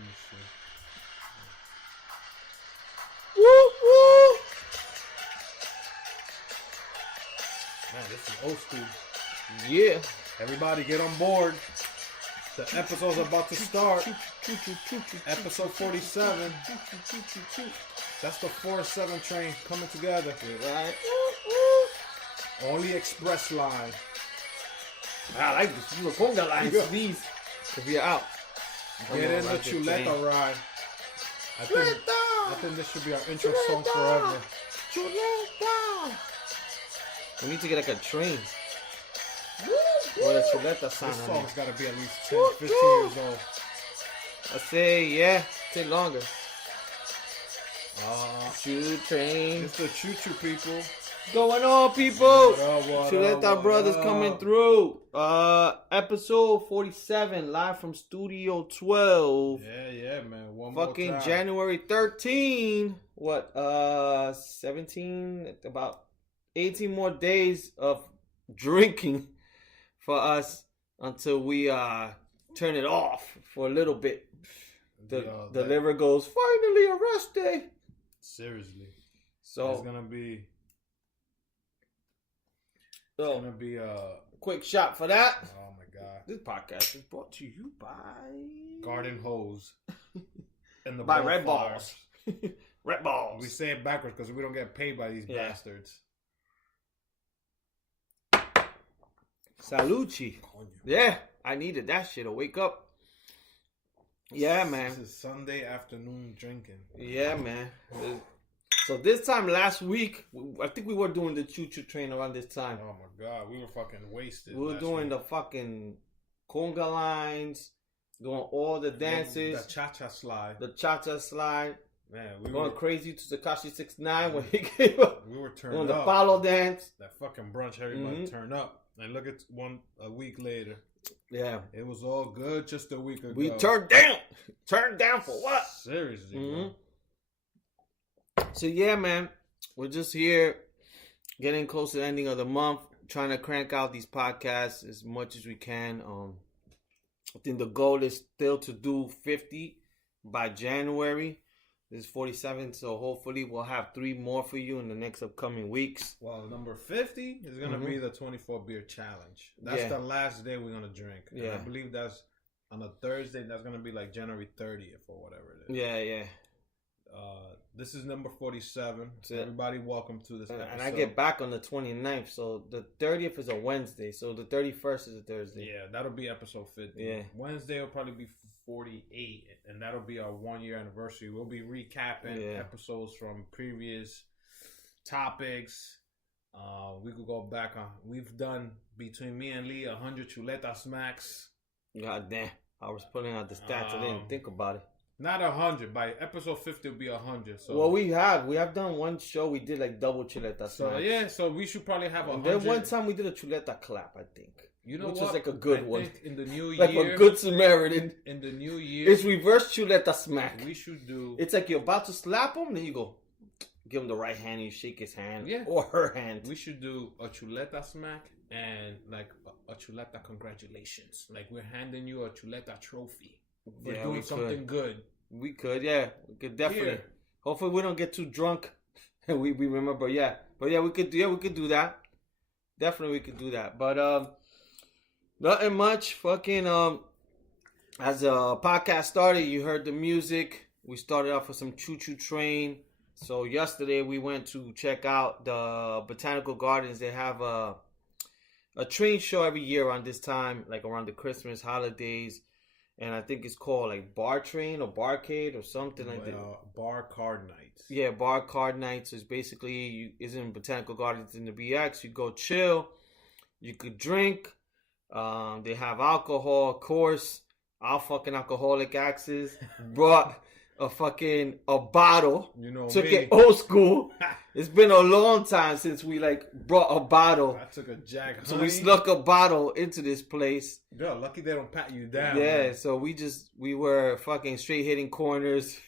Let me see. Woo woo! Man, this is old school. Yeah. Everybody get on board. The episode's about to start. Episode 47. That's the 4-7 train coming together. Right. Only express line. I like this. You conga lines. These. If you're out. Get in the Chuleta ride. I think this should be our intro song forever. Chuleta. We need to get like a train. Or a Chuleta sound. This song's got to be at least 10, 15 years old. I say, yeah. Take longer. Choo train. It's the choo-choo people. Going on, people. Chuleta Brothers coming through. Episode 47, live from Studio 12. Yeah, man. One fucking more time. January 13. What? 17. About 18 more days of drinking for us until we turn it off for a little bit. The liver goes, finally a rest day. Seriously. So it's gonna be. It's gonna be a quick shot for that. Oh my god! This podcast is brought to you by Garden Hose and the by Red Balls. Red Balls. We say it backwards because we don't get paid by these bastards. Salucci. Yeah, I needed that shit to wake up. Yeah, man. This is Sunday afternoon drinking. Yeah, man. So this time last week, I think we were doing the choo-choo train around this time. Oh my god, we were fucking wasted. We were doing the fucking conga lines, doing all the dances. The cha-cha slide. The cha-cha slide. Man, we were going crazy to Tekashi 6ix9ine when he came up. We were turned on up. The follow dance. That fucking brunch, everybody turned up. And look at a week later. Yeah. It was all good just a week ago. We turned down. Turned down for what? Seriously. So yeah, man. We're just here getting close to the ending of the month. Trying to crank out these podcasts as much as we can. I think the goal is still to do 50 by January. This is 47, so hopefully we'll have 3 more for you in the next upcoming weeks. Well, number 50 is going to be the 24 beer challenge. That's the last day we're going to drink. And I believe that's on a Thursday. That's going to be like January 30th or whatever it is. Yeah. This is number 47. So everybody welcome to this episode. And I get back on the 29th, so the 30th is a Wednesday, so the 31st is a Thursday. Yeah, that'll be episode 50. Yeah. Wednesday will probably be 48, and that'll be our 1-year anniversary. We'll be recapping episodes from previous topics. We could go back on. We've done, between me and Lee, 100 Chuleta smacks. God damn. I was putting out the stats. I didn't think about it. Not 100. By episode 50, it'll be 100. So. Well, we have done one show. We did like double Chuleta smacks. So we should probably have 100. Then one time we did a Chuleta clap, I think. You know which what? was like a good one. Think in the new like year. Like a good Samaritan. In the new year. It's reverse Chuleta smack. We should do. It's like you're about to slap him, then you go, give him the right hand, you shake his hand. Yeah. Or her hand. We should do a Chuleta smack and like a Chuleta congratulations. Like we're handing you a Chuleta trophy. We're doing something good. We could, yeah. We could definitely. Here. Hopefully we don't get too drunk. And we remember, yeah. But yeah, we could do that. Definitely we could do that. But nothing much. Fucking as a podcast started, you heard the music. We started off with some Choo Choo Train. So yesterday we went to check out the Botanical Gardens. They have a train show every year around this time, like around the Christmas holidays. And I think it's called like Bar Train or Barcade or something like that. Bar Card Nights. Yeah, Bar Card Nights is basically, it's in Botanical Gardens in the BX. You go chill. You could drink. They have alcohol, of course. Our fucking alcoholic axes brought a bottle. You know took me. it old school. It's been a long time since we like brought a bottle. I took a Jack Honey. So we snuck a bottle into this place. Yeah, lucky they don't pat you down. Yeah, man. so we were fucking straight hitting corners.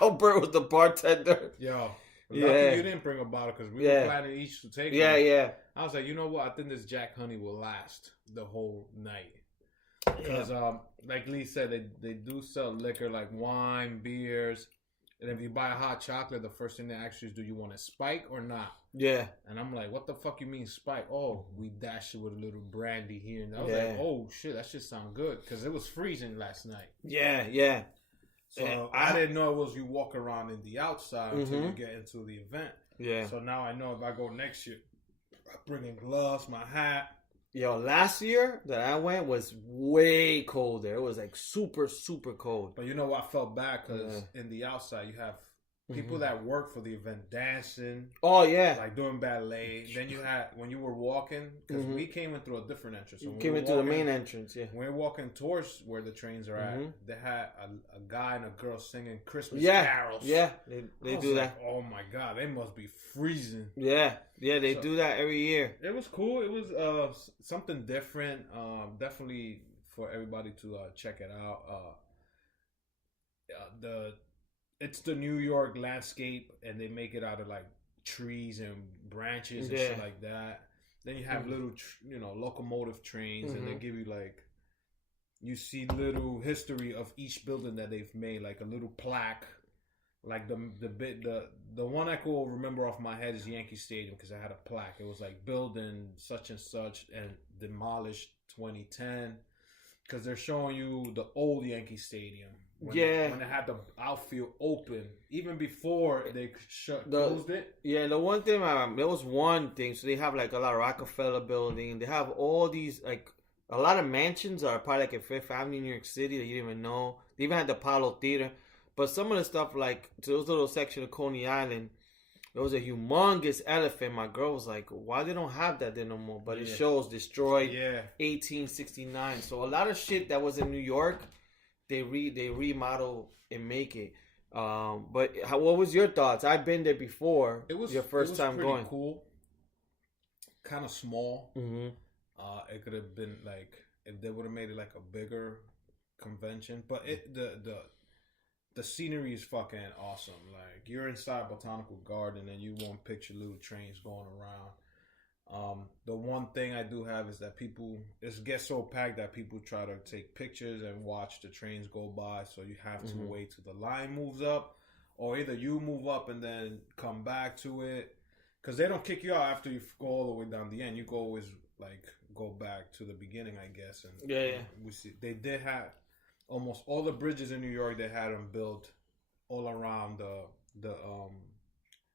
Albert was the bartender. Yo, lucky you didn't bring a bottle because we were planning each to take one. Yeah. I was like, you know what? I think this Jack Honey will last the whole night. Because, like Lee said, they do sell liquor like wine, beers. And if you buy a hot chocolate, the first thing they ask you is, do you want a spike or not? Yeah. And I'm like, what the fuck you mean spike? Oh, we dash it with a little brandy here. And I was like, oh, shit, that shit sound good. Because it was freezing last night. Yeah, yeah. So I didn't know it was you walk around in the outside until you get into the event. Yeah. So now I know if I go next year, I'm bringing gloves, my hat. Yo, last year that I went was way colder. It was like super, super cold. But you know what? I felt bad because in the outside you have people that work for the event dancing. Oh, yeah. Like doing ballet. Then you had, when you were walking, because we came in through a different entrance. So we came in through the main entrance, yeah. When we were walking towards where the trains are at, they had a guy and a girl singing Christmas carols. Yeah, they do that. Oh my God, they must be freezing. Yeah, they do that every year. It was cool. It was something different. Definitely for everybody to check it out. It's the New York landscape, and they make it out of like trees and branches and shit like that. Then you have little, locomotive trains, and they give you like, you see little history of each building that they've made, like a little plaque. Like the one I could remember off my head is Yankee Stadium because I had a plaque. It was like building such and such and demolished 2010 because they're showing you the old Yankee Stadium. When they had the outfield open, even before they closed it. Yeah, the one thing, there was one thing. So they have like a lot of Rockefeller building. They have all these, like, a lot of mansions are probably like at Fifth Avenue, New York City that you didn't even know. They even had the Apollo Theater. But some of the stuff, like, to those little section of Coney Island, there was a humongous elephant. My girl was like, why they don't have that there no more? But it shows destroyed 1869. So a lot of shit that was in New York, they remodel and make it. But what was your thoughts? I've been there before. It was your first time going. It was pretty cool. Kind of small. It could have been like, if they would have made it like a bigger convention. But the scenery is fucking awesome. Like, you're inside Botanical Garden and you won't picture little trains going around. The one thing I do have is that it gets so packed that people try to take pictures and watch the trains go by. So you have to wait till the line moves up, or either you move up and then come back to it. Because they don't kick you out after you go all the way down the end. You can always like go back to the beginning, I guess. And we see they did have almost all the bridges in New York. They had them built all around the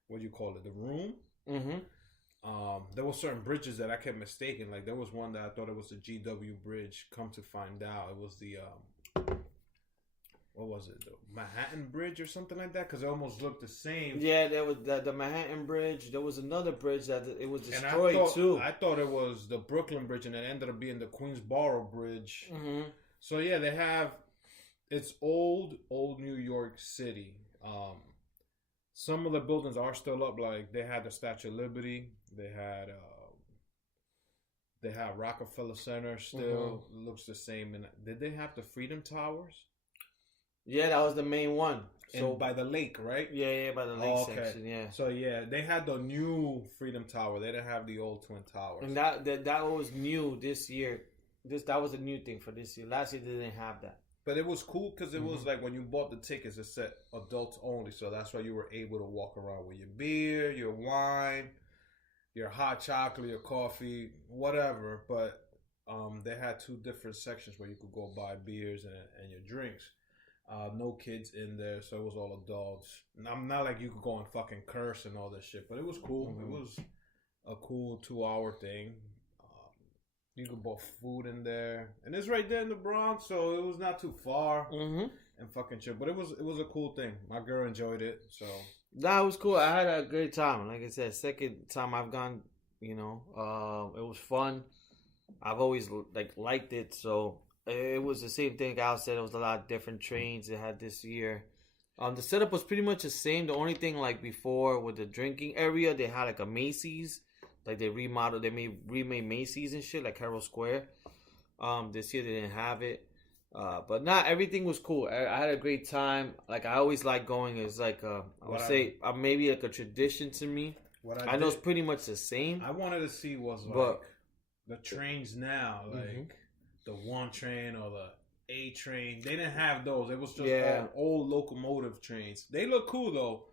what do you call it? The room. There were certain bridges that I kept mistaking. Like, there was one that I thought it was the GW Bridge. Come to find out, it was the what was it? The Manhattan Bridge or something like that? Because it almost looked the same. Yeah, there was the Manhattan Bridge. There was another bridge that it was destroyed too. I thought it was the Brooklyn Bridge, and it ended up being the Queensboro Bridge. So yeah, they have. It's old New York City. Some of the buildings are still up. Like, they had the Statue of Liberty. They had Rockefeller Center still. Looks the same. And did they have the Freedom Towers? Yeah, that was the main one. So by the lake, right? Yeah, by the lake section. Yeah. So yeah, they had the new Freedom Tower. They didn't have the old Twin Towers. And that was new this year. That was a new thing for this year. Last year they didn't have that. But it was cool because it was like when you bought the tickets, it said adults only. So that's why you were able to walk around with your beer, your wine, your hot chocolate, your coffee, whatever. But they had two different sections where you could go buy beers and your drinks. No kids in there, so it was all adults. And I'm not like you could go and fucking curse and all this shit, but it was cool. It was a cool 2-hour thing. You could buy food in there, and it's right there in the Bronx, so it was not too far and fucking chill. But it was a cool thing. My girl enjoyed it, so that was cool. I had a great time. Like I said, second time I've gone. It was fun. I've always liked it, so it was the same thing. Al said, it was a lot of different trains they had this year. The setup was pretty much the same. The only thing, like before with the drinking area, they had like a Macy's. Like, they remodeled, remade Macy's and shit, like Herald Square. This year they didn't have it. But everything was cool. I had a great time. Like, I always like going. It's like, I would say, maybe like a tradition to me. I know it's pretty much the same. I wanted to see was like the trains now, like the 1 train or the A train. They didn't have those. It was just old locomotive trains. They look cool though.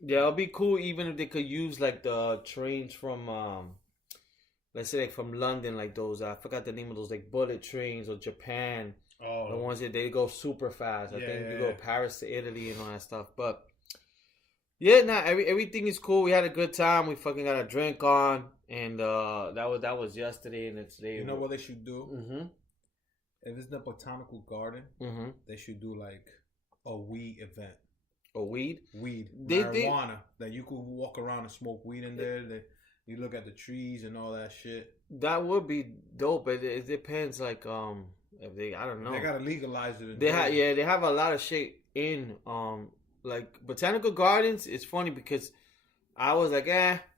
Yeah, it'll be cool even if they could use like the trains from let's say like from London, like those I forgot the name of those, like bullet trains, or Japan. Oh, the ones that they go super fast. I think you go Paris to Italy and all that stuff. But yeah, everything is cool. We had a good time. We fucking got a drink on, and that was yesterday, and it's today. You know what they should do? Mm-hmm. If it's the Botanical Garden, they should do like a weed event. A weed? Weed. Marijuana. That you could walk around and smoke weed in there. You look at the trees and all that shit. That would be dope, but it depends. Like if they, I don't know. They gotta legalize it. They have a lot of shit in like Botanical Gardens. It's funny because I was like,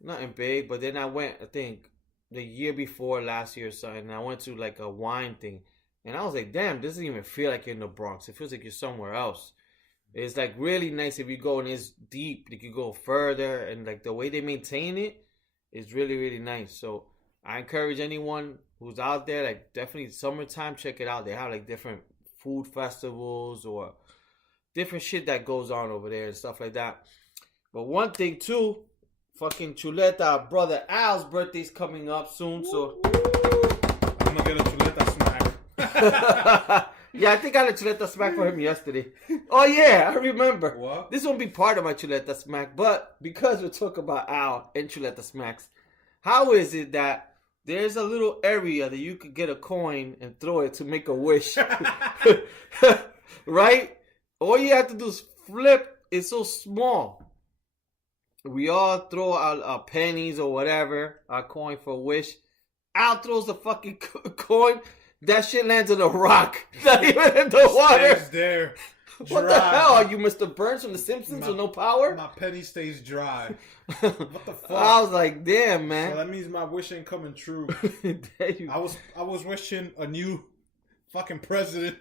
nothing big, but then I went, I think the year before last year or something, and I went to like a wine thing, and I was like, damn, this doesn't even feel like you're in the Bronx. It feels like you're somewhere else. It's like really nice if you go and it's deep. You can go further, and like the way they maintain it is really, really nice. So I encourage anyone who's out there, like definitely summertime, check it out. They have like different food festivals or different shit that goes on over there and stuff like that. But one thing too, fucking Chuleta, our brother Al's birthday's coming up soon, so I'm gonna get a Chuleta smack. Yeah, I think I had a Chuleta smack for him yesterday. Oh yeah, I remember. What? This won't be part of my Chuleta smack, but because we're talking about Al and Chuleta smacks, how is it that there's a little area that you could get a coin and throw it to make a wish? Right? All you have to do is flip. It's so small. We all throw our pennies or whatever, our coin for a wish. Al throws the fucking coin. That shit lands on a rock. Not even in the water. Stays there. What the hell? Are you Mr. Burns from The Simpsons with no power? My penny stays dry. What the fuck? I was like, damn, man. So that means my wish ain't coming true. I was wishing a new fucking president.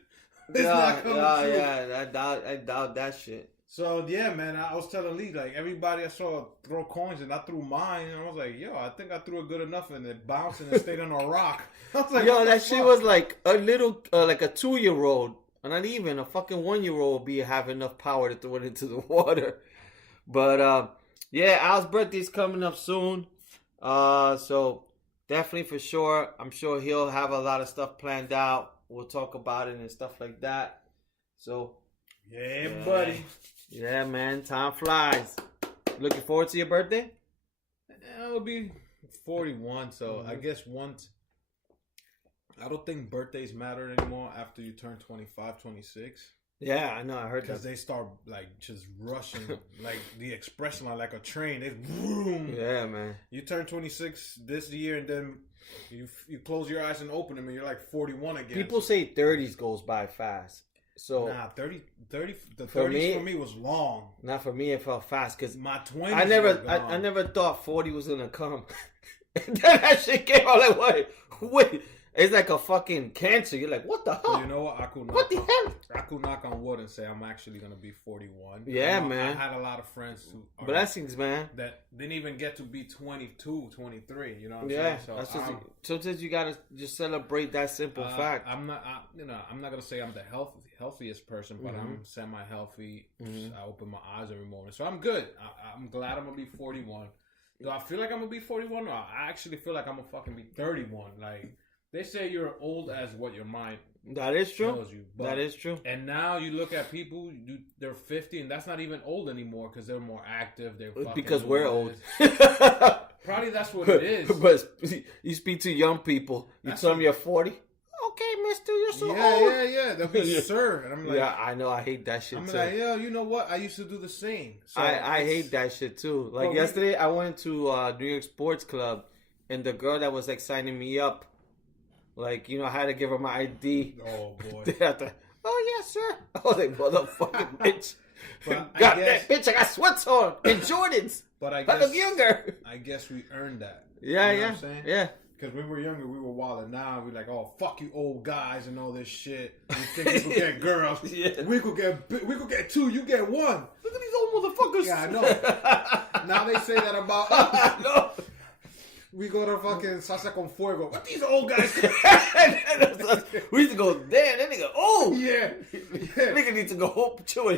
It's not coming true. Yeah, I doubt that shit. So yeah, man, I was telling Lee, like, everybody I saw throw coins, and I threw mine, and I was like, yo, I think I threw it good enough, and it bounced and it stayed on a rock. I was like, yo, that shit was like a little, like a 2-year-old, not even a fucking 1-year-old be have enough power to throw it into the water. But yeah, Al's birthday's coming up soon, so definitely for sure, I'm sure he'll have a lot of stuff planned out. We'll talk about it and stuff like that. So yeah, buddy. Yeah, man, time flies. Looking forward to your birthday? It'll be 41, so I guess once. I don't think birthdays matter anymore after you turn 25, 26. Yeah, I know. I heard that. Because they start, like, just rushing. Like, the expression like a train. It's boom. Yeah, man. You turn 26 this year, and then you close your eyes and open them, and you're like 41 again. People say 30s goes by fast. So nah, 30 the 30s for me was long. Not for me, it felt fast because my 20s. I never thought 40 was gonna come. And then that shit came out like, wait, it's like a fucking cancer. You're like, what the hell? So you know what? I could knock on wood and say I'm actually gonna be 41. Yeah, man. I had a lot of friends who blessings, man, that didn't even get to be 22, 23. You know what I'm saying? So that's sometimes you gotta just celebrate that simple fact. I'm not gonna say I'm the healthiest person, but I'm semi-healthy. I open my eyes every morning, so I'm good. I'm glad I'm gonna be 41. Do I feel like I'm gonna be 41? No, I actually feel like I'm gonna fucking be 31. Like, they say you're old as what your mind that is true. Tells you. That is true. And now you look at people, they're 50, and that's not even old anymore because they're more active. They're because we're old. Probably that's what it is. But you speak to young people. You tell them you're 40. Okay, mister, you're so old. Yeah. They'll be sir. And I'm like, yeah, I know. I hate that shit too. I'm like, yeah, you know what? I used to do the same. So I hate that shit too. Like yesterday, I went to New York Sports Club, and the girl that was like signing me up, like, you know, I had to give her my ID. Oh boy. Oh yes, sir. I was like, motherfucking bitch. But bitch, I got sweats on and Jordans. But I look younger. I guess we earned that. Yeah, you know what I'm saying? Yeah. Because when we were younger, we were wilding. Now we're like, oh, fuck you old guys and all this shit. We think we could get girls. Yeah. We could get 2, you get 1. Look at these old motherfuckers. Yeah, I know. Now they say that about us. No. we go to fucking Salsa con Fuego. What these old guys? We used to go, damn, that nigga, oh! Yeah. Nigga needs to go home, chill